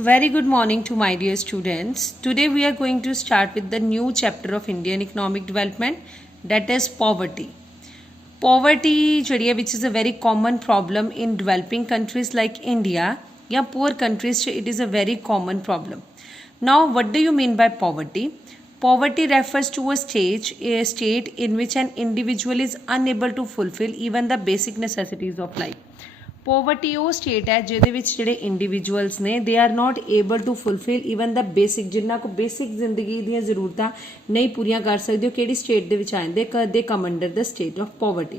Very good morning to my dear students. Today we are going to start with the new chapter of Indian economic development, that is poverty. Poverty which is a very common problem in developing countries like India या poor countries it is a very common problem. Now what do you mean by poverty? Poverty refers to a state in which an individual is unable to fulfill even the basic necessities of life. Poverty ਉਹ state ਹੈ ਜਿਹਦੇ ਵਿੱਚ ਜਿਹੜੇ individuals ਨੇ they are not able to fulfil even the basic ਜਿੰਨਾ ਕੋ basic ਜ਼ਿੰਦਗੀ ਦੀਆਂ ਜ਼ਰੂਰਤਾਂ ਨਹੀਂ ਪੂਰੀਆਂ ਕਰ ਸਕਦੇ ਉਹ ਕਿਹੜੀ ਸਟੇਟ ਦੇ ਵਿੱਚ ਆ ਜਾਂਦੇ ਕਦੇ come under the state of poverty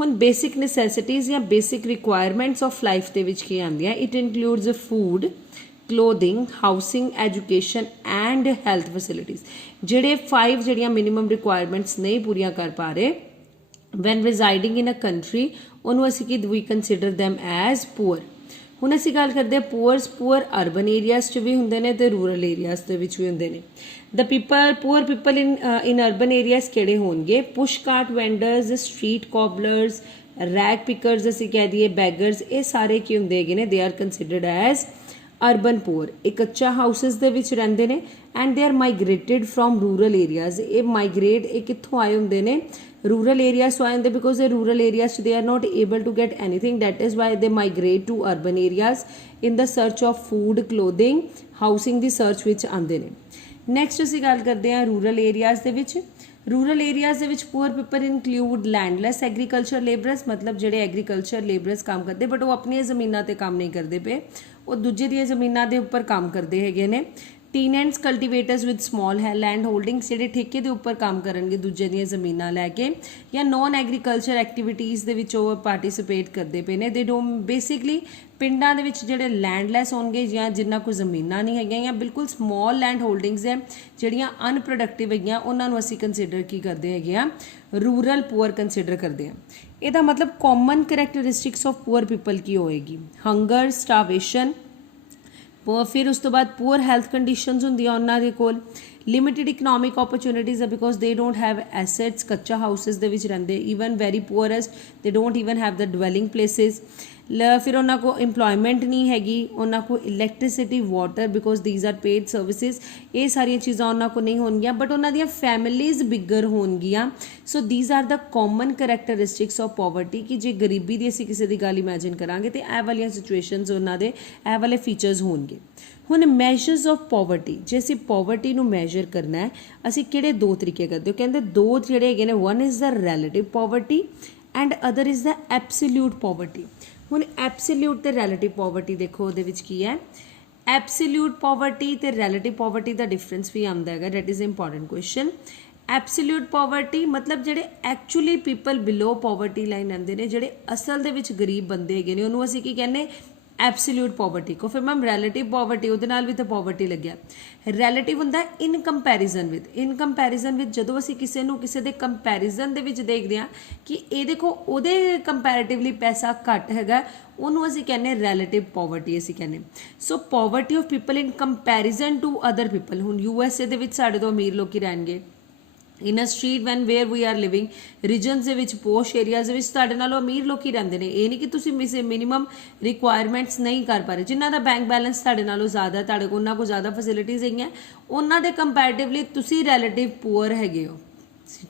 ਹੁਣ ਬੇਸਿਕ ਨੈਸੈਸਿਟੀਜ਼ ਜਾਂ ਬੇਸਿਕ ਰਿਕੁਆਇਰਮੈਂਟਸ ਆਫ ਲਾਈਫ ਦੇ ਵਿੱਚ ਕੀ ਆਉਂਦੀਆਂ it includes food clothing housing education and health facilities ਜਿਹੜੇ 5 ਜਿਹੜੀਆਂ ਮਿਨੀਮਮ ਰਿਕੁਆਇਰਮੈਂਟਸ ਨਹੀਂ ਪੂਰੀਆਂ ਕਰ ਪਾ ਰਹੇ when residing in a country ਉਹਨੂੰ ਅਸੀਂ ਕੀ we consider them as poor ਹੁਣ ਅਸੀਂ ਗੱਲ ਕਰਦੇ ਹਾਂ poor urban areas 'ਚ ਵੀ ਹੁੰਦੇ ਨੇ ਤੇ rural areas ਦੇ ਵਿੱਚ ਵੀ ਹੁੰਦੇ ਨੇ the poor people in urban areas ਕਿਹੜੇ ਹੋਣਗੇ push cart vendors street cobblers rag pickers ਅਸੀਂ ਕਹਿ ਦਈਏ beggars ਇਹ ਸਾਰੇ ਕੀ ਹੁੰਦੇ ਹੈਗੇ ਨੇ they are considered as urban poor ਇਹ ਕੱਚਾ ਹਾਊਸਸ ਦੇ ਵਿੱਚ ਰਹਿੰਦੇ ਨੇ and they are migrated from rural areas ਇਹ ਮਾਈਗ੍ਰੇਟ ਇਹ ਕਿੱਥੋਂ ਆਏ ਹੁੰਦੇ ਨੇ rural areas ਤੋਂ ਆਏ ਹੁੰਦੇ because the rural areas they are not able to get anything that is why they migrate to urban areas in the search of food clothing housing the search ਵਿੱਚ ਆਉਂਦੇ ਨੇ ਨੈਕਸਟ ਅਸੀਂ ਗੱਲ ਕਰਦੇ ਹਾਂ ਰੂਰਲ ਏਰੀਆਜ਼ ਦੇ ਵਿੱਚ rural areas ਦੇ ਵਿੱਚ poor people include landless agriculture labours ਮਤਲਬ ਜਿਹੜੇ ਐਗਰੀਕਲਚਰ ਲੇਬਰਸ ਕੰਮ ਕਰਦੇ ਬਟ ਉਹ ਆਪਣੀਆਂ ਜ਼ਮੀਨਾਂ ਤੇ ਕੰਮ ਨਹੀਂ ਕਰਦੇ ਪਏ ਉਹ ਦੂਜੇ ਦੀਆਂ ਜ਼ਮੀਨਾਂ ਦੇ ਉੱਪਰ ਕੰਮ ਕਰਦੇ ਹੈਗੇ ਨੇ ਟੀਨੈਂਟਸ ਕਲਟੀਵੇਟਰਸ ਵਿਦ ਸਮਾਲ ਲੈਂਡ ਹੋਲਡਿੰਗਸ ਜਿਹੜੇ ਠੇਕੇ ਦੇ ਉੱਪਰ ਕੰਮ ਕਰਨਗੇ ਦੂਜੇ ਦੀਆਂ ਜ਼ਮੀਨਾਂ ਲੈ ਕੇ ਜਾਂ ਨੌਨ ਐਗਰੀਕਲਚਰ ਐਕਟੀਵਿਟੀਜ਼ ਦੇ ਵਿੱਚ ਉਹ ਪਾਰਟਿਸਿਪੇਟ ਕਰਦੇ ਪਏ ਨੇ ਦੇ ਡੋਂਟ ਬੇਸਿਕਲੀ ਪਿੰਡਾਂ ਦੇ ਵਿੱਚ ਜਿਹੜੇ ਲੈਂਡਲੈਸ ਹੋਣਗੇ ਜਾਂ ਜਿਨ੍ਹਾਂ ਕੋਲ ਜ਼ਮੀਨਾਂ ਨਹੀਂ ਹੈਗੀਆਂ ਜਾਂ ਬਿਲਕੁਲ ਸਮਾਲ ਲੈਂਡ ਹੋਲਡਿੰਗਸ ਹੈ ਜਿਹੜੀਆਂ ਅਨਪ੍ਰੋਡਕਟਿਵ ਹੈਗੀਆਂ ਉਹਨਾਂ ਨੂੰ ਅਸੀਂ ਕੰਸੀਡਰ ਕੀ ਕਰਦੇ ਹੈਗੇ ਆ ਰੂਰਲ ਪੂਅਰ ਕੰਸੀਡਰ ਕਰਦੇ ਹਾਂ ਇਹਦਾ ਮਤਲਬ common characteristics of poor people ਕੀ ਹੋਏਗੀ ਹੰਗਰ ਸਟਾਰਵੇਸ਼ਨ ਫਿਰ ਉਸ ਤੋਂ ਬਾਅਦ ਪੂਅਰ ਹੈਲਥ ਕੰਡੀਸ਼ਨਸ ਹੁੰਦੀਆਂ ਉਹਨਾਂ ਦੇ ਕੋਲ limited economic opportunities because they don't have assets ਕੱਚਾ ਹਾਊਸਿਸ ਦੇ ਵਿੱਚ ਰਹਿੰਦੇ even very poorest they don't even have the dwelling places ਫਿਰ ਉਹਨਾਂ ਕੋਲ ਇੰਪਲੋਇਮੈਂਟ ਨਹੀਂ ਹੈਗੀ ਉਹਨਾਂ ਕੋਲ electricity water because these are paid services ਇਹ ਸਾਰੀਆਂ ਚੀਜ਼ਾਂ ਉਹਨਾਂ ਕੋਲ ਨਹੀਂ ਹੋਣਗੀਆਂ ਬਟ ਉਹਨਾਂ ਦੀਆਂ ਫੈਮਿਲੀਜ਼ ਬਿੱਗਰ ਹੋਣਗੀਆਂ so these are the common characteristics of poverty ਕਿ ਜੇ ਗਰੀਬੀ ਦੀ ਅਸੀਂ ਕਿਸੇ ਦੀ ਗੱਲ ਇਮੈਜਿਨ ਕਰਾਂਗੇ ਤੇ ਇਹ ਵਾਲੀਆਂ ਸਿਚੁਏਸ਼ਨਸ ਉਹਨਾਂ ਦੇ ਇਹ ਵਾਲੇ ਫੀਚਰਸ ਹੋਣਗੇ ਹੁਣ ਮੈਜਰਸ ਆਫ ਪੋਵਰਟੀ ਜੇ ਅਸੀਂ ਪੋਵਰਟੀ ਨੂੰ ਮੈਜਰ ਕਰਨਾ ਹੈ ਅਸੀਂ ਕਿਹੜੇ ਦੋ ਤਰੀਕੇ ਕਰਦੇ ਹੋ ਕਹਿੰਦੇ ਦੋ ਜਿਹੜੇ ਹੈਗੇ ਨੇ one is the relative poverty and other is the absolute poverty ਹੁਣ ਐਬਸੋਲਿਊਟ ਤੇ ਰਿਲੇਟਿਵ ਪੋਵਰਟੀ ਦੇਖੋ ਉਹਦੇ ਵਿੱਚ ਕੀ ਹੈ ਐਬਸੋਲਿਊਟ ਪੋਵਰਟੀ ਤੇ ਰਿਲੇਟਿਵ ਪੋਵਰਟੀ ਦਾ ਡਿਫਰੈਂਸ ਵੀ ਆਉਂਦਾ ਹੈਗਾ that is important question absolute poverty ਮਤਲਬ ਜਿਹੜੇ actually people below poverty line ਆਉਂਦੇ ਨੇ ਜਿਹੜੇ ਅਸਲ ਦੇ ਵਿੱਚ ਗਰੀਬ ਬੰਦੇ ਹੈਗੇ ਨੇ ਉਹਨੂੰ ਅਸੀਂ ਕੀ ਕਹਿੰਦੇ ਐਬਸੋਲਿਊਟ ਪੋਵਰਟੀ ਕੋ ਫਿਰ ਮੈਮ ਰਿਲੇਟਿਵ ਪੋਵਰਟੀ ਉਹਦੇ ਨਾਲ ਵੀ ਤਾਂ ਪੋਵਰਟੀ ਲੱਗਿਆ ਰਿਲੇਟਿਵ ਹੁੰਦਾ ਇਨ ਕੰਪੈਰੀਜ਼ਨ ਵਿਦ ਜਦੋਂ ਅਸੀਂ ਕਿਸੇ ਨੂੰ ਕਿਸੇ ਦੇ ਕੰਪੈਰੀਜ਼ਨ ਦੇ ਵਿੱਚ ਦੇਖਦੇ ਹਾਂ ਕਿ ਇਹ ਦੇਖੋ ਉਹਦੇ ਕੰਪੈਰੀਟਿਵਲੀ ਪੈਸਾ ਘੱਟ ਹੈਗਾ ਉਹਨੂੰ ਅਸੀਂ ਕਹਿੰਦੇ ਰਿਲੇਟਿਵ ਪੋਵਰਟੀ ਅਸੀਂ ਕਹਿੰਦੇ so poverty of people in comparison to other people ਹੁਣ USA ਦੇ ਵਿੱਚ ਸਾਡੇ ਤੋਂ ਅਮੀਰ ਲੋਕੀ ਰਹਿਣਗੇ in a street when where we are living regions ਦੇ ਵਿੱਚ ਪੋਸ਼ ਏਰੀਆਜ਼ ਦੇ ਵਿੱਚ ਤੁਹਾਡੇ ਨਾਲੋਂ ਅਮੀਰ ਲੋਕੀ ਰਹਿੰਦੇ ਨੇ ਇਹ ਨਹੀਂ ਕਿ ਤੁਸੀਂ ਮਿਨੀਮਮ ਰਿਕੁਆਇਰਮੈਂਟਸ ਨਹੀਂ ਕਰ ਪਾ ਰਹੇ ਜਿਨ੍ਹਾਂ ਦਾ ਬੈਂਕ ਬੈਲੈਂਸ ਤੁਹਾਡੇ ਨਾਲੋਂ ਜ਼ਿਆਦਾ ਤੁਹਾਡੇ ਕੋਲ ਉਹਨਾਂ ਕੋਲ ਜ਼ਿਆਦਾ ਫੈਸਿਲਿਟੀਜ਼ ਹੈਗੀਆਂ ਉਹਨਾਂ ਦੇ ਕੰਪੈਰੀਟਿਵਲੀ ਤੁਸੀਂ ਰਿਲੇਟਿਵ ਪੂਅਰ ਹੈਗੇ ਹੋ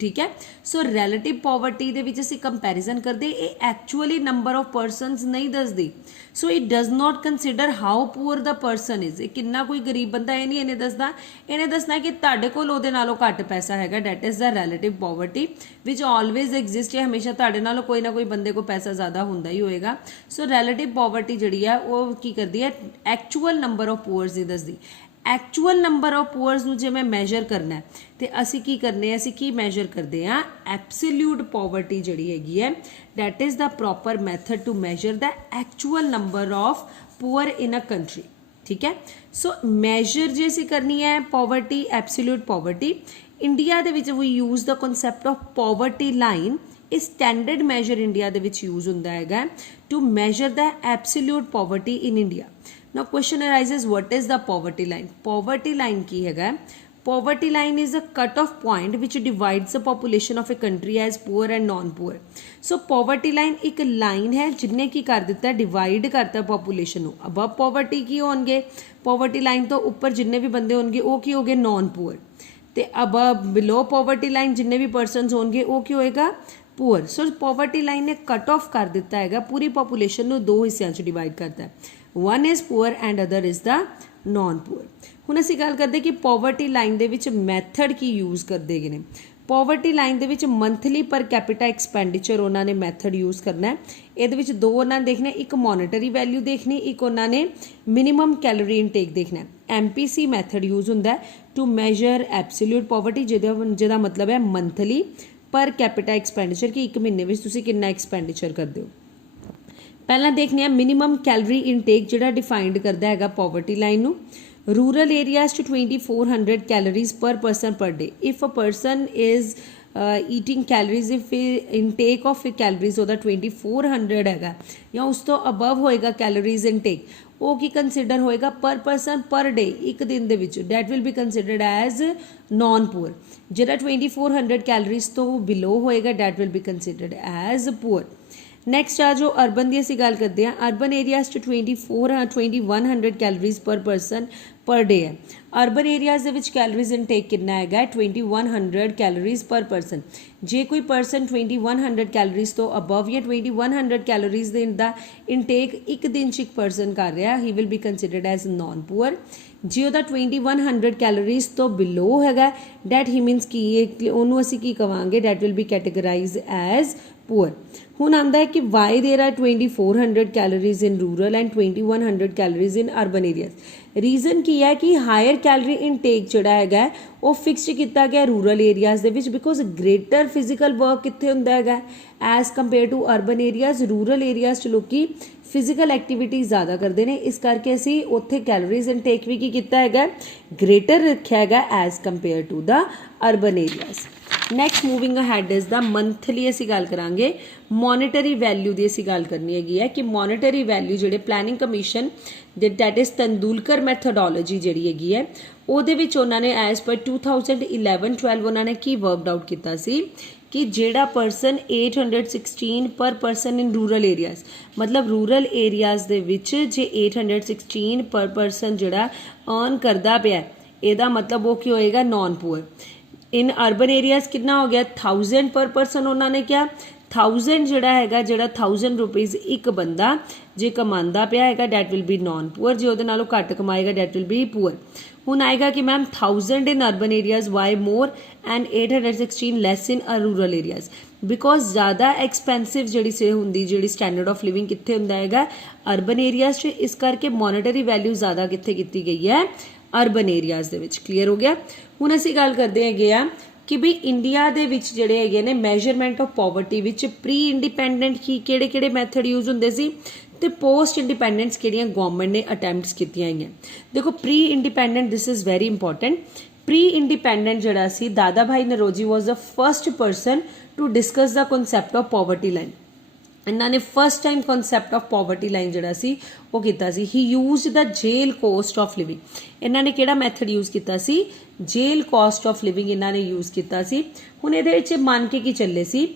ਠੀਕ ਹੈ ਸੋ ਰਿਲੇਟਿਵ ਪੋਵਰਟੀ ਦੇ ਵਿੱਚ ਅਸੀਂ ਕੰਪੈਰੀਜ਼ਨ ਕਰਦੇ ਇਹ ਐਕਚੁਅਲੀ ਨੰਬਰ ਆਫ ਪਰਸਨਸ ਨਹੀਂ ਦੱਸਦੀ so it does not consider how poor the person is ਇਹ ਕਿੰਨਾ ਕੋਈ ਗਰੀਬ ਬੰਦਾ ਇਹ ਨਹੀਂ ਇਹਨੇ ਦੱਸਣਾ ਕਿ ਤੁਹਾਡੇ ਕੋਲ ਉਹਦੇ ਨਾਲੋਂ ਘੱਟ ਪੈਸਾ ਹੈਗਾ that is the relative poverty ਵਿਚ ਆਲਵੇਜ਼ ਐਗਜ਼ਿਸਟ ਹੈ ਹਮੇਸ਼ਾ ਤੁਹਾਡੇ ਨਾਲੋਂ ਕੋਈ ਨਾ ਕੋਈ ਬੰਦੇ ਕੋਲ ਪੈਸਾ ਜ਼ਿਆਦਾ ਹੁੰਦਾ ਹੀ ਹੋਏਗਾ ਸੋ ਰਿਲੇਟਿਵ ਪੋਵਰਟੀ ਜਿਹੜੀ ਹੈ ਉਹ ਕੀ ਕਰਦੀ ਹੈ ਐਕਚੁਅਲ ਨੰਬਰ ਆਫ ਪੂਅਰਸ ਦੀ ਦੱਸਦੀ ਐਕਚੁਅਲ ਨੰਬਰ ਆਫ ਪੂਅਰਸ ਨੂੰ ਜੇ ਮੈਂ ਮੈਜਰ ਕਰਨਾ ਹੈ ਤੇ ਅਸੀਂ ਕੀ ਕਰਨੇ ਅਸੀਂ ਕੀ ਮੈਜਰ ਕਰਦੇ ਹਾਂ ਐਬਸੋਲਿਊਟ ਪੋਵਰਟੀ ਜਿਹੜੀ ਹੈਗੀ ਹੈ that is the proper method to measure the actual number of poor in a country ਠੀਕ ਹੈ ਸੋ ਮੈਜਰ ਜੇ ਅਸੀਂ ਕਰਨੀ ਹੈ ਪੋਵਰਟੀ ਐਬਸੋਲਿਊਟ ਪੋਵਰਟੀ ਇੰਡੀਆ ਦੇ ਵਿੱਚ we use the concept of poverty line ਇਹ ਸਟੈਂਡਰਡ ਮੈਜਰ ਇੰਡੀਆ ਦੇ ਵਿੱਚ ਯੂਜ਼ ਹੁੰਦਾ ਹੈਗਾ ਟੂ ਮੈਜਰ ਦਾ absolute poverty in India Now question arises what is the poverty line? Poverty line ਕੀ ਹੈਗਾ Poverty line is a cut-off point which divides the population of a country as poor and non-poor. So poverty line एक line है जिन्हें की कर दिता है divide करता है population ਨੂੰ above poverty की होंगे poverty line तो ऊपर जिन्ने भी बंदे होंगे वो की होगे non-poor ਤੇ above below poverty line जिन्ने भी persons होंगे वो की होएगा poor. So poverty line ने cut off कर दिता हैगा पूरी population ਨੂੰ दो हिस्सों च divide करता है. One is poor and other is the non-poor. ਹੁਣ ਅਸੀਂ ਗੱਲ ਕਰਦੇ ਕਿ ਪੋਵਰਟੀ ਲਾਈਨ ਦੇ ਵਿੱਚ ਮੈਥਡ ਕੀ ਯੂਜ਼ ਕਰਦੇ ਹੈਗੇ ਨੇ ਪੋਵਰਟੀ ਲਾਈਨ ਦੇ ਵਿੱਚ ਮੰਥਲੀ ਪਰ ਕੈਪੀਟਾ ਐਕਸਪੈਂਡੀਚਰ ਉਹਨਾਂ ਨੇ ਮੈਥਡ ਯੂਜ਼ ਕਰਨਾ ਹੈ ਇਹਦੇ ਵਿੱਚ ਦੋ ਉਹਨਾਂ ਨੇ ਦੇਖਣਾ ਇੱਕ ਮੋਨਿਟਰੀ ਵੈਲਿਊ ਦੇਖਣੀ ਇੱਕ ਉਹਨਾਂ ਨੇ ਮਿਨੀਮਮ ਕੈਲੋਰੀ ਇਨਟੇਕ ਦੇਖਣਾ ਐਮਪੀਸੀ ਮੈਥਡ ਯੂਜ਼ ਹੁੰਦਾ ਟੂ ਮੈਜ਼ਰ ਐਬਸੋਲੂਟ ਪੋਵਰਟੀ ਜਿਹਦਾ ਮਤਲਬ ਹੈ ਮੰਥਲੀ ਪਰ ਕੈਪੀਟਾ ਐਕਸਪੈਂਡੀਚਰ ਕਿ ਇੱਕ ਮਹੀਨੇ ਵਿੱਚ ਤੁਸੀਂ ਕਿੰਨਾ ਐਕਸਪੈਂਡੀਚਰ ਕਰਦੇ ਹੋ ਪਹਿਲਾਂ ਦੇਖਦੇ ਹਾਂ ਮਿਨੀਮਮ ਕੈਲੋਰੀ ਇਨਟੇਕ ਜਿਹੜਾ ਡਿਫਾਈਨਡ ਕਰਦਾ ਹੈਗਾ ਪੋਵਰਟੀ ਲਾਈਨ ਨੂੰ rural areas to 2400 calories per person per day. If a person is eating calories, if intake of calories ਉਹਦਾ 2400 ਹੈਗਾ ਜਾਂ ਉਸ ਤੋਂ above ਹੋਏਗਾ calories intake ਉਹ ਕੀ ਕੰਸੀਡਰ ਹੋਏਗਾ ਪਰ ਪਰਸਨ ਪਰ ਡੇ ਇੱਕ ਦਿਨ ਦੇ ਵਿੱਚ that will be considered as non poor ਜਿਹੜਾ 2400 ਕੈਲੋਰੀਜ਼ ਤੋਂ ਬਿਲੋ ਹੋਏਗਾ that will be considered as poor next ਆ ਜੋ ਅਰਬਨ ਦੀ ਅਸੀਂ ਗੱਲ ਕਰਦੇ ਹਾਂ ਅਰਬਨ ਏਰੀਆਜ਼ 'ਚ 2100 ਕੈਲੋਰੀਜ਼ ਪਰ ਪਰਸਨ ਪਰ ਡੇ ਹੈ ਅਰਬਨ ਏਰੀਆਜ਼ ਦੇ ਵਿੱਚ ਕੈਲੋਰੀਜ਼ ਇਨਟੇਕ ਕਿੰਨਾ ਹੈਗਾ 2100 ਕੈਲੋਰੀਜ਼ ਪਰ ਪਰਸਨ ਜੇ ਕੋਈ ਪਰਸਨ 2100 ਕੈਲੋਰੀਜ਼ ਤੋਂ ਅਬਵ ਜਾਂ 2100 ਕੈਲੋਰੀਜ਼ ਦੇ ਦਾ ਇਨਟੇਕ ਇੱਕ ਦਿਨ 'ਚ ਇੱਕ ਪਰਸਨ ਕਰ ਰਿਹਾ he will be considered as non poor ਜੇ ਉਹਦਾ 2100 ਕੈਲੋਰੀਜ਼ ਤੋਂ ਬਿਲੋ ਹੈਗਾ ਡੈਟ ਹੀ ਮੀਨਸ ਕੀ ਉਹਨੂੰ ਅਸੀਂ ਕੀ ਕਵਾਂਗੇ that will be categorise as poor ਹੁਣ ਆਉਂਦਾ ਹੈ ਕਿ why there are 2400 calories in rural and 2100 calories in urban areas reason ਕੀ ਹੈ ਕਿ ਹਾਇਰ ਕੈਲੋਰੀ ਇਨਟੇਕ ਜਿਹੜਾ ਹੈਗਾ ਉਹ ਫਿਕਸਡ ਕੀਤਾ ਗਿਆ ਰੂਰਲ ਏਰੀਆਜ਼ ਦੇ ਵਿੱਚ ਬਿਕੋਜ਼ ਗ੍ਰੇਟਰ ਫਿਜ਼ੀਕਲ ਵਰਕ ਕਿੱਥੇ ਹੁੰਦਾ ਹੈਗਾ as compare to urban areas rural areas 'ਚ ਲੋਕੀ ਫਿਜ਼ੀਕਲ ਐਕਟੀਵਿਟੀ ਜ਼ਿਆਦਾ ਕਰਦੇ ਨੇ ਇਸ ਕਰਕੇ ਅਸੀਂ ਉੱਥੇ ਕੈਲੋਰੀਜ਼ ਇਨਟੇਕ ਵੀ ਕੀ ਕੀਤਾ ਹੈਗਾ ਗ੍ਰੇਟਰ ਰੱਖਿਆ ਹੈਗਾ as compare to the urban areas next moving ahead is the monthly ਅਸੀਂ ਗੱਲ ਕਰਾਂਗੇ ਮੋਨੀਟਰੀ ਵੈਲਿਊ ਦੀ ਅਸੀਂ ਗੱਲ ਕਰਨੀ ਹੈਗੀ ਹੈ ਕਿ ਮੋਨੀਟਰੀ ਵੈਲਿਊ ਜਿਹੜੇ planning commission that is Tendulkar methodology ਜਿਹੜੀ ਹੈਗੀ ਹੈ ਉਹਦੇ ਵਿੱਚ ਉਹਨਾਂ ਨੇ ਐਜ਼ ਪਰ 2011-12 ਉਹਨਾਂ ਨੇ ਕੀ ਵਰਕਡ ਆਊਟ ਕੀਤਾ ਸੀ ਕਿ ਜਿਹੜਾ ਪਰਸਨ 816 ਪਰ ਪਰਸਨ ਇਨ ਰੂਰਲ ਏਰੀਆਜ਼ ਮਤਲਬ ਰੂਰਲ ਏਰੀਆਜ਼ ਦੇ ਵਿੱਚ ਜੇ 816 ਪਰ ਪਰਸਨ ਜਿਹੜਾ ਅਰਨ ਕਰਦਾ ਪਿਆ ਇਹਦਾ ਮਤਲਬ ਉਹ ਕੀ ਹੋਏਗਾ ਨੋਨ ਪੂਅਰ ਇਨ ਅਰਬਨ ਏਰੀਆਜ਼ ਕਿੰਨਾ ਹੋ ਗਿਆ 1000 ਪਰ ਪਰਸਨ ਉਹਨਾਂ ਨੇ ਕਿਹਾ 1000 ਜਿਹੜਾ ਹੈਗਾ ਜਿਹੜਾ 1000 ਰੁਪੀਜ਼ ਇੱਕ ਬੰਦਾ ਜੇ ਕਮਾਉਂਦਾ ਪਿਆ ਹੈਗਾ that will be non poor ਜੇ ਉਹਦੇ ਨਾਲੋਂ ਘੱਟ ਕਮਾਏਗਾ ਡੈਟ ਵਿਲ ਬੀ ਪੂਅਰ ਹੁਣ ਆਏਗਾ ਕਿ ma'am 1000 in urban areas why more and 816 less in rural areas because ਜ਼ਿਆਦਾ ਐਕਸਪੈਂਸਿਵ ਜਿਹੜੀ ਸਟੈਂਡਰਡ ਆਫ ਲਿਵਿੰਗ ਕਿੱਥੇ ਹੁੰਦਾ ਹੈਗਾ ਅਰਬਨ ਏਰੀਆਜ਼ 'ਚ ਇਸ ਕਰਕੇ ਮੋਨੀਟਰੀ ਵੈਲਿਊ ਜ਼ਿਆਦਾ ਕਿੱਥੇ ਕੀਤੀ ਗਈ ਹੈ ਅਰਬਨ ਏਰੀਆਜ਼ ਦੇ ਵਿੱਚ ਕਲੀਅਰ ਹੋ ਗਿਆ ਹੁਣ ਅਸੀਂ ਗੱਲ ਕਰਦੇ ਹੈਗੇ ਆ ਕਿ ਵੀ ਇੰਡੀਆ ਦੇ ਵਿੱਚ ਜਿਹੜੇ ਹੈਗੇ ਨੇ ਮੈਜ਼ਰਮੈਂਟ ਆਫ ਪੋਵਰਟੀ ਵਿੱਚ ਪ੍ਰੀ ਇੰਡੀਪੈਂਡੈਂਟ ਕੀ ਕਿਹੜੇ ਮੈਥਡ ਯੂਜ਼ ਹੁੰਦੇ ਸੀ ਤੇ ਪੋਸਟ ਇੰਡੀਪੈਂਡੈਂਸ ਕਿਹੜੀਆਂ ਗਵਰਨਮੈਂਟ ਨੇ ਅਟੈਂਪਟਸ ਕੀਤੀਆਂ ਹੈਗੀਆਂ ਦੇਖੋ pre independent this is very important pre independent ਜਿਹੜਾ ਸੀ Dadabhai Naoroji was the first person to discuss the concept of poverty line ਇਹਨਾਂ ਨੇ first time concept of poverty line ਜਿਹੜਾ ਸੀ ਉਹ ਕੀਤਾ ਸੀ he used the jail cost of living ਇਹਨਾਂ ਨੇ ਕਿਹੜਾ ਮੈਥਡ ਯੂਜ਼ ਕੀਤਾ ਸੀ ਜੇਲ ਕੋਸਟ ਆਫ ਲਿਵਿੰਗ ਇਹਨਾਂ ਨੇ ਯੂਜ਼ ਕੀਤਾ ਸੀ ਹੁਣ ਇਹਦੇ ਵਿੱਚ ਮੰਨ ਕੇ ਕੀ ਚੱਲੇ ਸੀ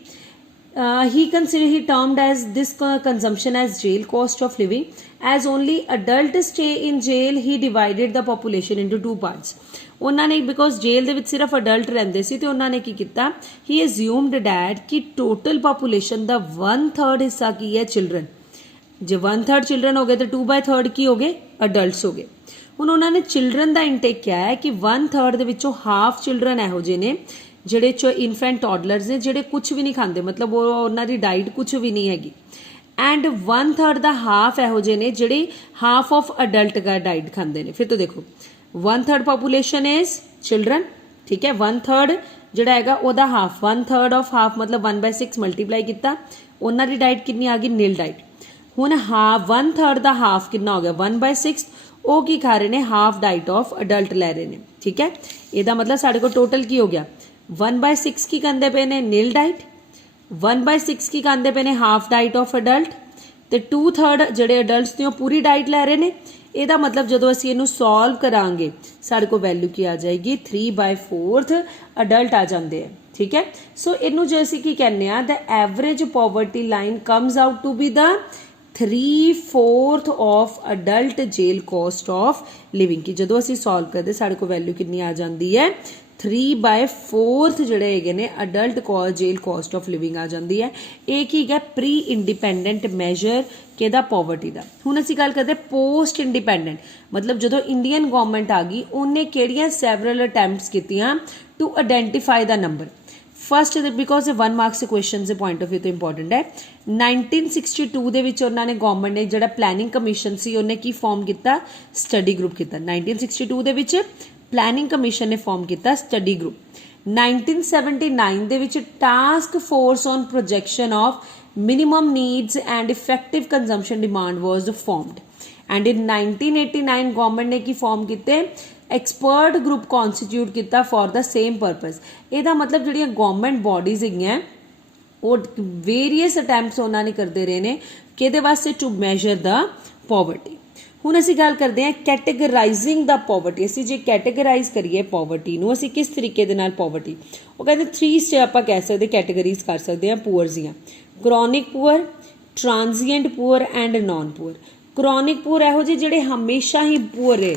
he termed as this consumption as jail cost of living as only adult stay in jail he divided the population into two parts ਉਹਨਾਂ ਨੇ ਬਿਕੋਜ਼ ਜੇਲ੍ਹ ਦੇ ਵਿੱਚ ਸਿਰਫ ਅਡਲਟ ਰਹਿੰਦੇ ਸੀ ਤੇ ਉਹਨਾਂ ਨੇ ਕੀ ਕੀਤਾ ਹੀ ਅਸਿਊਮਡ ਡੈਟ ਕਿ ਟੋਟਲ ਪਾਪੂਲੇਸ਼ਨ ਦਾ 1/3 ਹਿੱਸਾ ਕੀ ਹੈ ਚਿਲਡਰਨ ਜੇ 1/3 ਚਿਲਡਰਨ ਹੋ ਗਏ ਤਾਂ 2/3 ਕੀ ਹੋ ਗਏ ਅਡਲਟਸ ਹੋ ਗਏ ਹੁਣ ਉਹਨਾਂ ਨੇ ਚਿਲਡਰਨ ਦਾ ਇਨਟੇਕ ਕਿਹਾ ਹੈ ਕਿ 1/3 ਦੇ ਵਿੱਚੋਂ ਹਾਫ ਚਿਲਡਰਨ ਇਹੋ ਜਿਹੇ ਨੇ ਜਿਹੜੇ ਚ ਇਨਫੈਂਟ ਟੌਡਲਰਸ ਨੇ ਜਿਹੜੇ ਕੁਝ ਵੀ ਨਹੀਂ ਖਾਂਦੇ ਮਤਲਬ ਉਹਨਾਂ ਦੀ ਡਾਈਟ ਕੁਝ ਵੀ ਨਹੀਂ ਹੈਗੀ ਐਂਡ 1/3 ਦਾ ਹਾਫ ਇਹੋ ਜਿਹੇ ਨੇ ਜਿਹੜੇ half of adult the diet ਖਾਂਦੇ ਨੇ ਫਿਰ ਤੋਂ ਦੇਖੋ 1/3 population is children ਠੀਕ ਹੈ 1/3 ਜਿਹੜਾ ਹੈਗਾ ਉਹਦਾ ਹਾਫ 1/3 ਆਫ ਹਾਫ ਮਤਲਬ 1/6 ਮਲਟੀਪਲਾਈ ਕੀਤਾ ਉਹਨਾਂ ਦੀ ਡਾਈਟ ਕਿੰਨੀ ਆ ਗਈ ਨੀਲ ਡਾਈਟ ਹੁਣ ਹਾਫ 1/3 ਦਾ ਹਾਫ ਕਿੰਨਾ ਹੋ ਗਿਆ 1/6 ਉਹ ਕੀ ਖਾ ਰਹੇ ਨੇ ਹਾਫ ਡਾਈਟ ਆਫ ਅਡਲਟ ਲੈ ਰਹੇ ਨੇ ਠੀਕ ਹੈ ਇਹਦਾ ਮਤਲਬ ਸਾਡੇ ਕੋਲ ਟੋਟਲ ਕੀ ਹੋ ਗਿਆ 1/6 ਕੀ ਖਾਂਦੇ ਪਏ ਨੇ ਨੀਲ ਡਾਈਟ 1/6 ਕੀ ਖਾਂਦੇ ਪਏ ਨੇ ਹਾਫ ਡਾਈਟ ਆਫ ਅਡਲਟ ਤੇ 2/3 ਜਿਹੜੇ ਅਡਲਟਸ ਨੇ ਉਹ ਪੂਰੀ ਡਾਈਟ ਲੈ ਰਹੇ ਨੇ ਇਹਦਾ ਮਤਲਬ ਜਦੋਂ ਅਸੀਂ ਇਹਨੂੰ ਸੋਲਵ ਕਰਾਂਗੇ ਸਾਡੇ ਕੋਲ ਵੈਲਿਊ ਕੀ ਆ ਜਾਏਗੀ 3/4 ਅਡਲਟ ਆ ਜਾਂਦੇ ਆ ਠੀਕ ਹੈ ਸੋ ਇਹਨੂੰ ਜੇ ਅਸੀਂ ਕੀ ਕਹਿੰਦੇ ਆ the average poverty line comes out to be the 3/4 of adult jail cost of living ਕਿ ਜਦੋਂ ਅਸੀਂ ਸੋਲਵ ਕਰਦੇ ਸਾਡੇ ਕੋਲ ਵੈਲਿਊ ਕਿੰਨੀ ਆ ਜਾਂਦੀ ਹੈ 3/4 ਜਿਹੜੇ ਹੈਗੇ ਨੇ adult jail cost of living ਆ ਜਾਂਦੀ ਹੈ ਇਹ ਕੀ ਹੈ ਪ੍ਰੀ ਇੰਡੀਪੈਂਡੈਂਟ ਮੈਜਰ ਕਿਹਦਾ ਪੋਵਰਟੀ ਦਾ ਹੁਣ ਅਸੀਂ ਗੱਲ ਕਰਦੇ ਪੋਸਟ ਇੰਡੀਪੈਂਡੈਂਟ ਮਤਲਬ ਜਦੋਂ ਇੰਡੀਅਨ ਗਵਰਨਮੈਂਟ ਆ ਗਈ ਉਹਨੇ ਕਿਹੜੀਆਂ ਸੈਵਰਲ ਅਟੈਂਪਟਸ ਕੀਤੀਆਂ to identify the number first because ਇਹ 1 ਮਾਰਕਸ ਕੁਐਸਚਨਸ ਦੇ ਪੁਆਇੰਟ ਆਫ ਵਿਊ ਤੋਂ ਇੰਪੋਰਟੈਂਟ ਹੈ 1962 ਦੇ ਵਿੱਚ ਉਹਨਾਂ ਨੇ ਗਵਰਨਮੈਂਟ ਨੇ ਜਿਹੜਾ ਪਲੈਨਿੰਗ ਕਮਿਸ਼ਨ ਸੀ ਉਹਨੇ ਕੀ ਫਾਰਮ ਕੀਤਾ ਸਟੱਡੀ ਗਰੁੱਪ ਕੀਤਾ 1962 ਦੇ ਵਿੱਚ ਪਲੈਨਿੰਗ ਕਮਿਸ਼ਨ ਨੇ ਫਾਰਮ ਕੀਤਾ ਸਟੱਡੀ ਗਰੁੱਪ 1979 ਦੇ ਵਿੱਚ task force on projection of minimum needs and effective consumption demand was formed and in 1989 government ਨੇ ਕੀ ਫਾਰਮ ਕੀਤੇ expert group constitute ਕੀਤਾ for the same purpose ਇਹਦਾ ਮਤਲਬ ਜਿਹੜੀਆਂ ਗਵਰਨਮੈਂਟ ਬੋਡੀਜ਼ ਹੈਗੀਆਂ ਉਹ ਵੇਰੀਅਸ ਅਟੈਂਪਟਸ ਉਹਨਾਂ ਨੇ ਕਰਦੇ ਰਹੇ ਨੇ ਕਿਹਦੇ ਵਾਸਤੇ ਟੂ ਮੈਜ਼ਰ ਦਾ ਪੋਵਰਟੀ ਹੁਣ ਅਸੀਂ ਗੱਲ ਕਰਦੇ ਹਾਂ ਕੈਟੇਗਰਾਈਜ਼ਿੰਗ ਦਾ ਪੋਵਰਟੀ ਅਸੀਂ ਜੇ ਕੈਟੇਗਰਾਈਜ਼ ਕਰੀਏ ਪੋਵਰਟੀ ਨੂੰ ਅਸੀਂ ਕਿਸ ਤਰੀਕੇ ਦੇ ਨਾਲ ਪੋਵਰਟੀ ਉਹ ਕਹਿੰਦੇ 3 ਸਟੇ ਆਪਾਂ ਕਹਿ ਸਕਦੇ ਕੈਟੇਗਰੀਜ਼ ਕਰ ਸਕਦੇ ਹਾਂ ਪੂਅਰਸ ਦੀਆਂ chronic poor transient poor and non poor chronic poor ਇਹੋ ਜਿਹੇ ਜਿਹੜੇ ਹਮੇਸ਼ਾ ਹੀ poor ਰਹੇ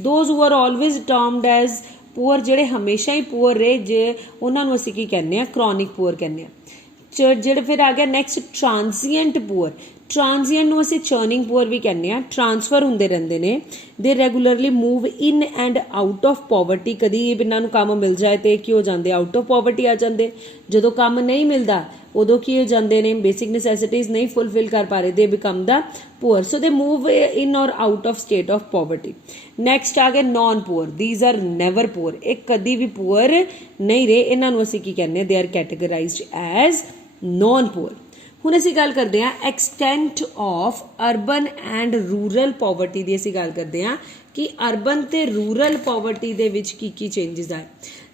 those who are always termed as poor ਜਿਹੜੇ ਹਮੇਸ਼ਾ ਹੀ poor ਰਹੇ ਜੇ ਉਹਨਾਂ ਨੂੰ ਅਸੀਂ ਕੀ ਕਹਿੰਦੇ ਆ chronic poor ਕਹਿੰਦੇ ਆ ਜਿਹੜੇ ਫਿਰ ਆ ਗਿਆ next transient poor transient ਨੂੰ ਅਸੀਂ churning poor ਵੀ ਕਹਿੰਦੇ ਆ transfer ਹੁੰਦੇ ਰਹਿੰਦੇ ਨੇ they regularly move in and out of poverty ਕਦੀ ਇਹਨਾਂ ਨੂੰ ਕੰਮ ਮਿਲ ਜਾਏ ਤੇ ਕੀ ਹੋ ਜਾਂਦੇ out of poverty ਆ ਜਾਂਦੇ ਜਦੋਂ ਕੰਮ ਨਹੀਂ ਮਿਲਦਾ ਉਦੋਂ ਕੀ ਹੋ ਜਾਂਦੇ ਨੇ ਬੇਸਿਕ ਨੈਸੈਸਿਟੀਜ਼ ਨਹੀਂ ਫੁੱਲਫਿਲ ਕਰ ਪਾ ਰਹੇ ਦੇ ਬਿਕਮ ਦਾ ਪੂਅਰ ਸੋ ਦੇ move in or out of state of poverty next ਆ ਗਿਆ non poor these are never poor ਇਹ ਕਦੀ ਵੀ ਪੂਅਰ ਨਹੀਂ ਰਹੇ ਇਹਨਾਂ ਨੂੰ ਅਸੀਂ ਕੀ ਕਹਿੰਦੇ ਆ they are categorised as non poor ਹੁਣ ਅਸੀਂ ਗੱਲ ਕਰਦੇ ਹਾਂ extent of urban and rural poverty ਦੀ ਅਸੀਂ ਗੱਲ ਕਰਦੇ ਹਾਂ ਕਿ ਅਰਬਨ ਤੇ ਰੂਰਲ ਪੋਵਰਟੀ ਦੇ ਵਿੱਚ ਕੀ ਚੇਂਜਸ ਆਏ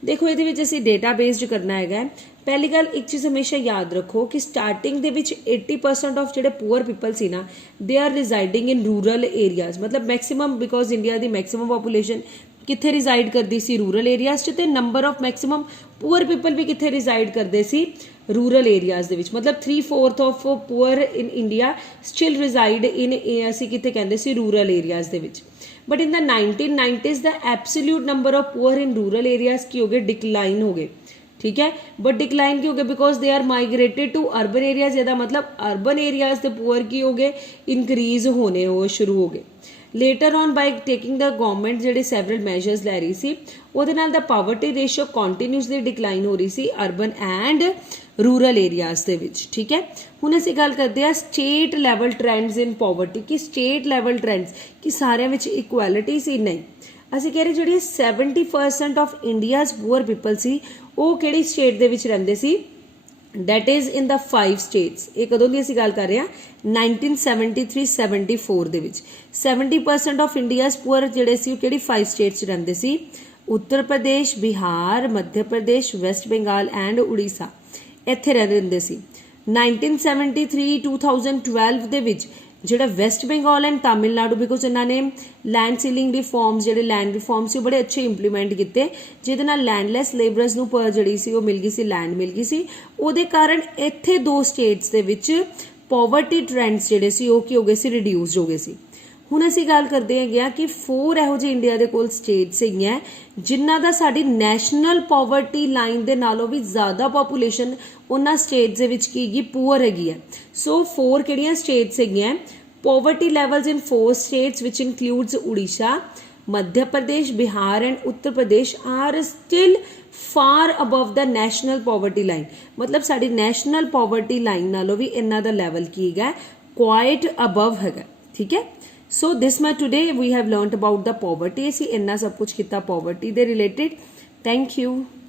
ਦੇਖੋ ਇਹਦੇ ਵਿੱਚ ਅਸੀਂ ਡੇਟਾ ਬੇਸਡ ਕਰਨਾ ਹੈਗਾ ਪਹਿਲੀ ਗੱਲ ਇੱਕ ਚੀਜ਼ ਹਮੇਸ਼ਾ ਯਾਦ ਰੱਖੋ ਕਿ ਸਟਾਰਟਿੰਗ ਦੇ ਵਿੱਚ 80% ਆਫ ਜਿਹੜੇ ਪੂਅਰ ਪੀਪਲ ਸੀ ਨਾ they are residing in rural areas ਮਤਲਬ ਮੈਕਸਿਮਮ ਬਿਕੋਜ਼ ਇੰਡੀਆ ਦੀ ਮੈਕਸਿਮਮ ਪੋਪੂਲੇਸ਼ਨ ਕਿੱਥੇ ਰਿਜ਼ਾਈਡ ਕਰਦੀ ਸੀ ਰੂਰਲ ਏਰੀਆਜ਼ 'ਚ ਤੇ number of maximum poor people ਵੀ ਕਿੱਥੇ ਰਿਜ਼ਾਈਡ ਕਰਦੇ ਸੀ ਰੂਰਲ ਏਰੀਆਜ਼ ਦੇ ਵਿੱਚ ਮਤਲਬ 3/4 of poor in India still reside in ਅਸੀਂ ਕਿੱਥੇ ਕਹਿੰਦੇ ਸੀ ਰੂਰਲ ਏਰੀਆਜ਼ ਦੇ ਵਿੱਚ ਬਟ ਇਨ ਦ 1990s ਦਾ absolute number of poor in rural areas ਕੀ ਹੋ ਗਏ ਡਿਕਲਾਈਨ ਹੋ ਗਏ ठीक है बट डिक्लाइन क्यों हो गए because they are migrated to urban areas ਇਹਦਾ मतलब अर्बन एरियाज ਦੇ पुअर की हो गए इंक्रीज होने हो शुरू हो गए later on by taking the government ਜਿਹੜੇ several measures ਲੈ ਰਹੀ ਸੀ ਉਹਦੇ ਨਾਲ ਦਾ ਪਾਵਰਟੀ ਰੇਸ਼ੀਓ ਕੰਟੀਨਿਊਸਲੀ ਡਿਕਲਾਈਨ ਹੋ ਰਹੀ ਸੀ अर्बन ਐਂਡ ਰੂਰਲ ਏਰੀਆਜ਼ ਦੇ ਵਿੱਚ ਠੀਕ ਹੈ ਹੁਣ ਅਸੀਂ ਗੱਲ ਕਰਦੇ ਹਾਂ ਸਟੇਟ ਲੈਵਲ ਟ੍ਰੈਂਡਸ ਇਨ ਪਾਵਰਟੀ ਕਿ ਸਟੇਟ ਲੈਵਲ ਟ੍ਰੈਂਡਸ ਕਿ ਸਾਰਿਆਂ ਵਿੱਚ ਇਕੁਐਲਿਟੀ ਸੀ ਨਹੀਂ ਅਸੀਂ ਕਹਿ ਰਹੇ ਜਿਹੜੀ 70% ਆਫ ਇੰਡੀਆਜ਼ ਪੂਅਰ ਪੀਪਲ ਸੀ ਉਹ ਕਿਹੜੀ ਸਟੇਟ ਦੇ ਵਿੱਚ ਰਹਿੰਦੇ ਸੀ that is in the 5 states ਇਹ ਕਦੋਂ ਦੀ ਅਸੀਂ ਗੱਲ ਕਰ ਰਹੇ ਹਾਂ 1973-74 ਦੇ ਵਿੱਚ 70% ਆਫ ਇੰਡੀਆਜ਼ ਪੂਅਰ ਜਿਹੜੇ ਸੀ ਉਹ ਕਿਹੜੀ 5 ਸਟੇਟਸ 'ਚ ਰਹਿੰਦੇ ਸੀ ਉੱਤਰ ਪ੍ਰਦੇਸ਼ ਬਿਹਾਰ ਮੱਧ ਪ੍ਰਦੇਸ਼ ਵੈਸਟ ਬੰਗਾਲ ਐਂਡ ਉੜੀਸਾ ਇੱਥੇ ਰਹਿੰਦੇ ਸੀ 1973-2012 ਦੇ ਵਿੱਚ ਜਿਹੜਾ West Bengal and Tamil Nadu because ਇਹਨਾਂ ਨੇ ਲੈਂਡ ਸੀਲਿੰਗ ਰਿਫਾਰਮਸ ਜਿਹੜੇ ਲੈਂਡ ਰਿਫਾਰਮਸ ਸੀ ਉਹ ਬੜੇ ਅੱਛੇ ਇੰਪਲੀਮੈਂਟ ਕੀਤੇ ਜਿਹਦੇ ਨਾਲ ਲੈਂਡਲੈਸ ਲੇਬਰਰਸ ਨੂੰ ਜਿਹੜੀ ਸੀ ਉਹ ਮਿਲ ਗਈ ਸੀ ਲੈਂਡ ਮਿਲ ਗਈ ਸੀ ਉਹਦੇ ਕਾਰਨ ਇੱਥੇ 2 ਸਟੇਟਸ ਦੇ ਵਿੱਚ ਪੋਵਰਟੀ ਟ੍ਰੈਂਡਸ ਜਿਹੜੇ ਸੀ ਉਹ ਕੀ ਹੋ ਗਏ ਸੀ ਰਿਡਿਊਸਡ ਹੋ ਗਏ ਸੀ ਹੁਣ ਅਸੀਂ ਗੱਲ ਕਰਦੇ ਹੈਗੇ ਆ ਕਿ 4 ਇਹੋ ਜਿਹੇ ਇੰਡੀਆ ਦੇ ਕੋਲ ਸਟੇਟਸ ਹੈਗੀਆਂ ਜਿਨ੍ਹਾਂ ਦਾ ਸਾਡੀ ਨੈਸ਼ਨਲ ਪੋਵਰਟੀ ਲਾਈਨ ਦੇ ਨਾਲੋਂ ਵੀ ਜ਼ਿਆਦਾ ਪੋਪੂਲੇਸ਼ਨ ਉਹਨਾਂ ਸਟੇਟਸ ਦੇ ਵਿੱਚ ਕੀ ਹੈਗੀ ਪੂਅਰ ਹੈਗੀ ਹੈ ਸੋ 4 ਕਿਹੜੀਆਂ ਸਟੇਟਸ ਹੈਗੀਆਂ poverty levels in 4 states which includes Odisha, Madhya Pradesh, Bihar and Uttar Pradesh are still far above the national poverty line मतलब साड़ी national poverty line नालों भी इन्ना दा level की है quite above है ठीक है so this much today we have learnt about the poverty ऐसी इन्ना सब कुछ कितना poverty they related thank you